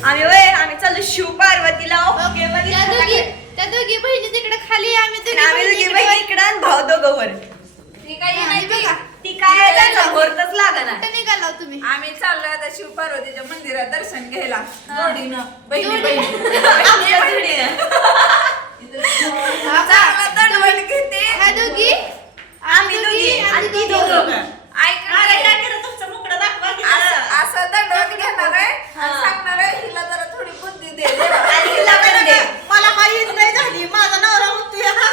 आम्ही वय आम्ही चाललो शिव पार्वतीला. ओके त्या दोघी त्या दोघी बहिणी तिकडे खाली आम्ही आम्ही दोघी इकडे बहिणी इकडं आणि भाऊ दोघं वर. ती नाही बघा ती काय त्यांना होतच लागणार. कुठं निघाला तुम्ही? आम्ही चाललो आता शिव पार्वतीच्या मंदिरात दर्शन घ्यायला. जोडीनं बहिणी. बहिणी. चांगला दंडवत घेते ह्या दोघी आम्ही दोघी आणि ती दोघं ऐक असं असं दंडवत घेणार आहे आणि सांगणार आहे हिला जरा थोडी बुद्धी दे आणि तिला पण दे. मला काहीच नाही झाली माझा नवरा म्हणतोय "हा,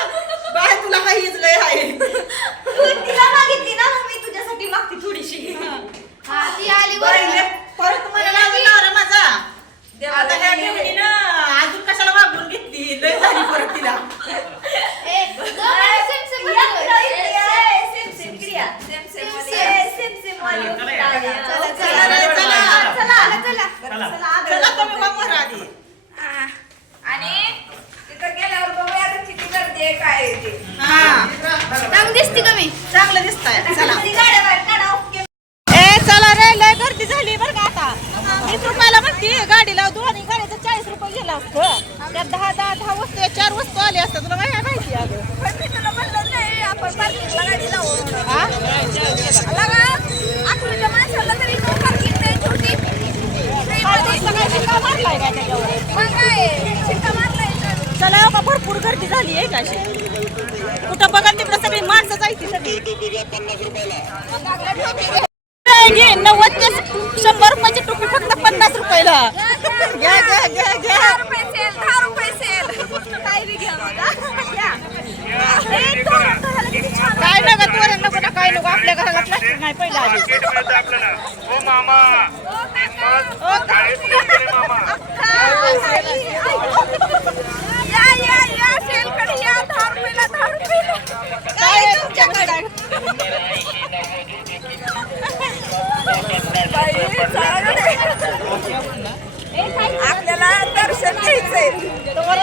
बाय तुला काहीच लय आहे तू तिला मागितली ना मग मी तुझ्यासाठी मागते थोडीशी हा ती आली परत वर परत मला माझा नवरा माझा देवाला आता त्या नाही बिवडीनं अजून कशाला वागून घेतली लय झाली परत तिला ए, दोघांना सेम सेम या, बरोबर. या, सेम सेम क्रिया सेम सेम सेम, मध्ये ए, सेम सेम वाली चला, चला चला, चला, चला. चला चला चला आग्रह चला करतो. तुम्ही वापर आधी आ, आणि तिथं गेल्यावर बघूया आता किती गर्दी आहे काय आहे ते? हा. चांग दिसते का मी? चांगलं दिसतंय. चला. कधी गाड्या बाहेर काढा, ओके. ए चला रे लय गर्दी झाली बरं का आता. वीस रुपयाला म्हणते गाडीला दोन्ही गाडीचं चाळीस रुपये गेलं असतं. त्यात दहा दहा दहा वस्तू चार वस्तू आली असतात. तुला माहिती अगं. आपण पार्किंगला गाडी आठवीच्या माणसाला तरी पार्किंग नाही छोटी. काय फ्रीमध्ये. वस्तू काय शिक्का मारलाय काय त्याच्यावर? मग काय शिक्का मारलाय तर. चला हो का भरपूर गर्दी झाली आहे का अशी? कुठं बघा तिकडं सगळी माणसं जायची सगळी. नव्वद ते शंभर रुपयाची टोपी फक्त पन्नास रुपयाला. घ्या घ्या घ्या घ्या. दहा रुपये सेल दहा रुपये सेल काय बी घ्या. नका नको ना काय नको. आपल्या घराला प्लास्टिक नाही पहिलं मार्केट मिळतं आपल्याला हो मामा ओ, चाळीस रुपये दिले मामा या या या सेलकडे या दहा रुपयाला दहा रुपयाला काय आहे तुमच्याकडे आपल्याला दर्शन घ्यायचंय.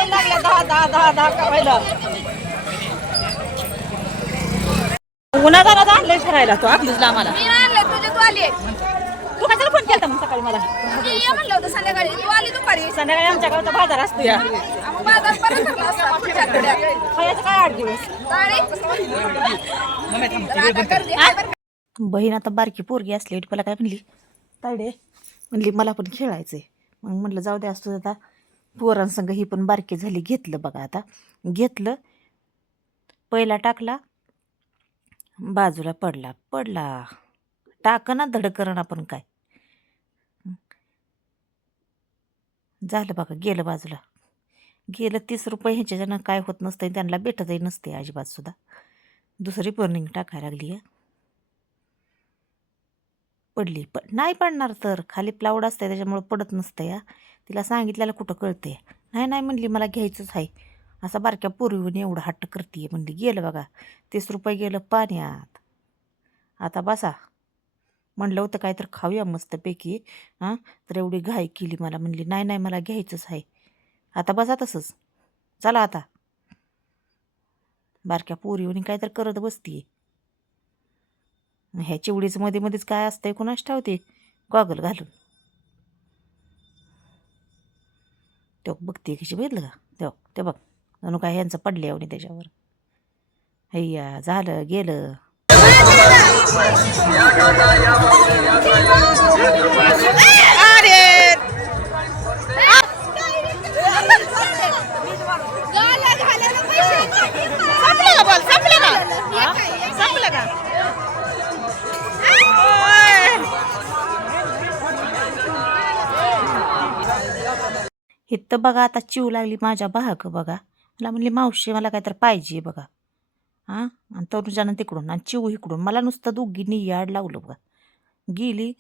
लागलं दहा दहा दहा दहा आणलंय फिरायला तो. आपलीच आम्हाला मी आणले तुझे तू आली तू कशाला फोन केला मग सकाळी मला. मी ये म्हणलं होतं संध्याकाळी. तू आली दुपारी. संध्याकाळी आमच्या गावचा बाजार असतो या. मग बाजार परत भरला असता पुढच्या आठवड्यात खायचं काय आठ दिवस? आता? बहीण आता बारकी पोरगी असली मला काय म्हणली? तायडे म्हणली मला पण खेळायचं आहे मग म्हटलं जाऊ दे असतो आता. पोरांसंग ही पण बारकी झाली. घेतलं बघा आता. घेतलं. पहिला टाकला. बाजूला पडला. पडला. टाकना धडकरण आपण काय? झालं बघा गेलं बाजूला. गेलं तीस रुपये ह्याच्यानं काय होत नसतं त्यांना भेटतही नसते अजिबात सुद्धा. दुसरी पर्निंग टाकायला लागली आहे. पडली. प नाही पडणार तर खाली प्लाऊड असते त्याच्यामुळं पडत नसतं या तिला सांगितल्याला कुठं कळते नाही नाही म्हणली मला घ्यायचंच आहे. असा बारक्या पोरीहून एवढं हट्ट करते म्हणली. गेलं बघा तीस रुपये गेलं पाण्यात. आता बसा. म्हणलं होतं काय तर खाऊया मस्तपैकी हां. तर एवढी घाई केली मला. म्हणली नाही नाही मला घ्यायचंच आहे. आता बसा तसंच. चला आता. बारक्या पोरीहून काय तर करत बसतीये. ह्या चिवडीचं मध्ये मध्येच काय असतंय कुणाच ठावते गॉगल घालून. तो बघते कशी बघितलं का? तेव्हा ते बघ. जणू काय ह्यांचं पडले आणि त्याच्यावर. हैया झालं गेलं. इथं बघा आता चिव लागली माझ्या बाहक बघा. मला म्हणली मावशी मला काहीतरी पाहिजे बघा. हां? आणि तरुजानं तिकडून आणि चिव इकडून. मला नुसतं दोघींनी याड लावलं बघा. गेली.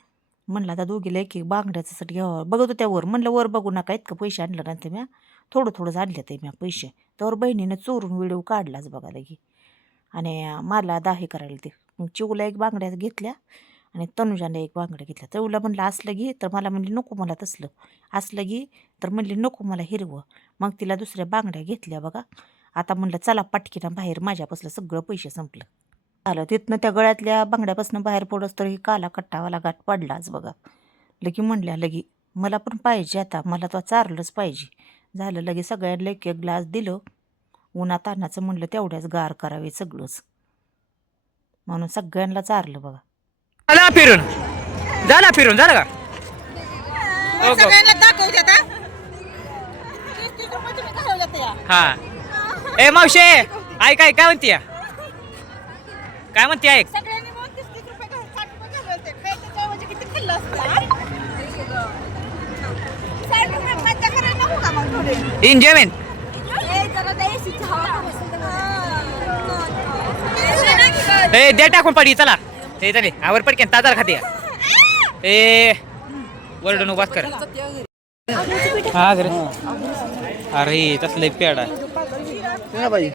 म्हणलं आता दोघीला एक एक बांगड्याच्यासाठी घ्यावं बघत होत्या वर. म्हणलं वर बघू नका इतकं पैसे आणलं ना ते म्या थोडं थोडंच आणलं ते म्या पैसे. तर बहिणीनं चोरून व्हिडिओ काढलाच बघा लगी. आणि मला दाहे करायला ते. मग चिवला एक बांगड्या घेतल्या. आणि तनुजाने एक बांगडा घेतला. तर उला म्हणलं असलं घे. तर मला म्हणली नको मला तसलं. असलं घे. तर म्हणली नको मला हिरवं. मग तिला दुसऱ्या बांगड्या घेतल्या बघा. आता म्हणलं चला पटकीनं बाहेर. माझ्यापासलं सगळं पैसे संपलं. आलं तिथनं त्या गळ्यातल्या बांगड्यापासून बाहेर पडस तरी काला कट्टावाला गाठ पडलाच बघा. लगी म्हणल्या लगी मला पण पाहिजे आता. मला तो चारलंच पाहिजे. झालं लगे सगळ्यांना एक एक ग्लास दिलं. उन्हात तानाचं म्हणलं तेवढ्याच गार करावे सगळंच. म्हणून सगळ्यांना चारलं बघा. झाला फिरून झाला फिरून झालं का हो. हा ए मावशे ऐक ऐक काय म्हणतीय काय म्हणते ऐक सगळ्यांनी मिळून तीस तीस रुपये घाल- साठ रुपये घालवते. काय त्याच्याऐवजी किती खाल्लं असतं, हा? साठ रुपये मज्जा करायला नको का मग थोडी? एन्जॉयमेंट ए, जरा त्या AC ची हवा कमी असेल तर. ए दे टाकून पडी चला ते चले आवर पडकेन ताजाला खाते. ए वरडून उभाच कर. हा अरे तसलं पेड आहे.